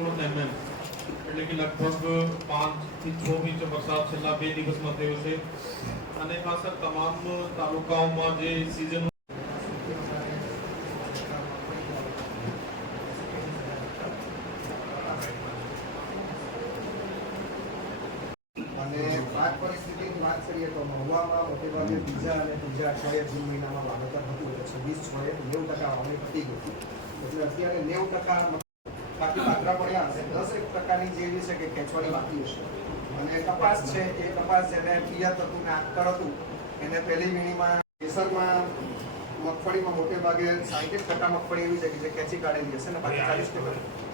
એટલે કે લગભગ 5 થી 6 ઇંચ વરસાદ છેલ્લા 2 દિવસમાં થયો છે અને આ સર તમામ તાલુકાઓમાં જે સિઝન અને પાક પરિસ્થિતિની વાત કરીએ તો મહુવામાં મોટેભાગે બીજા અને ત્રીજા અઠવાડિયા જૂન મહિનામાં વાવેતર હતું એટલે 26 90% વાવણી પતી ગઈ એટલે અત્યારે 90% બાકી પાત્રા પડ્યા હશે 10% જેવી છે કે ખેંચવાની બાકી હશે અને કપાસ છે એ કપાસ જેને પિયત હતું ને આકર હતું એને પહેલી વીણીમાં કેસરમાં મગફળીમાં મોટે ભાગે 60% મગફળી એવી છે કે જે ખેંચી કાઢેલી હશે ને બાકી 40%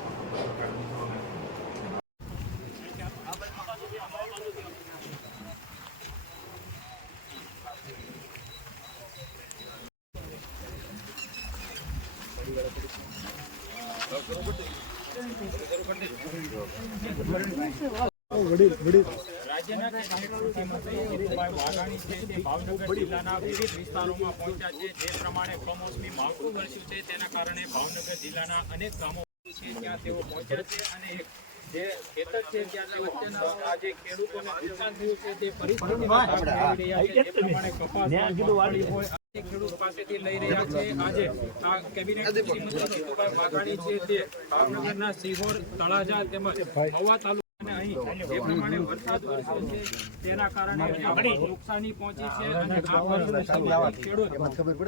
રાજ્યના કૃષિ મંત્રી જીતુભાઈ વાઘાણી છે તે ભાવનગર જિલ્લાના વિવિધ વિસ્તારોમાં પહોંચ્યા છે. જે પ્રમાણે કમોસમી માવઠું વરસ્યું છે તેના કારણે ભાવનગર જિલ્લાના અનેક ગામો છે ત્યાં તેઓ પહોંચ્યા છે અને જે ખેતર છે ત્યાં તે વચ્ચેના આ જે ખેડૂતોને નુકસાન થયું છે તે પરિસ્થિતિમાં આવી રહ્યા છે. જે પ્રમાણે કપાસ હોય ખેડૂત પાસેથી લઈ રહ્યા છે. આજે આ કેબિનેટ કૃષિ મંત્રી જીતુભાઈ વાઘાણી છે તે ભાવનગરના સિહોર, તળાજા તેમજ મહુવા તાલુકા અહીં જે પ્રમાણે વરસાદ વરસ્યો છે તેના કારણે નુકસાની પહોંચી છે અને આ ખેડૂત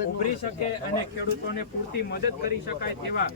ઉભરી શકે અને ખેડૂતોને પૂરતી મદદ કરી શકાય તેવા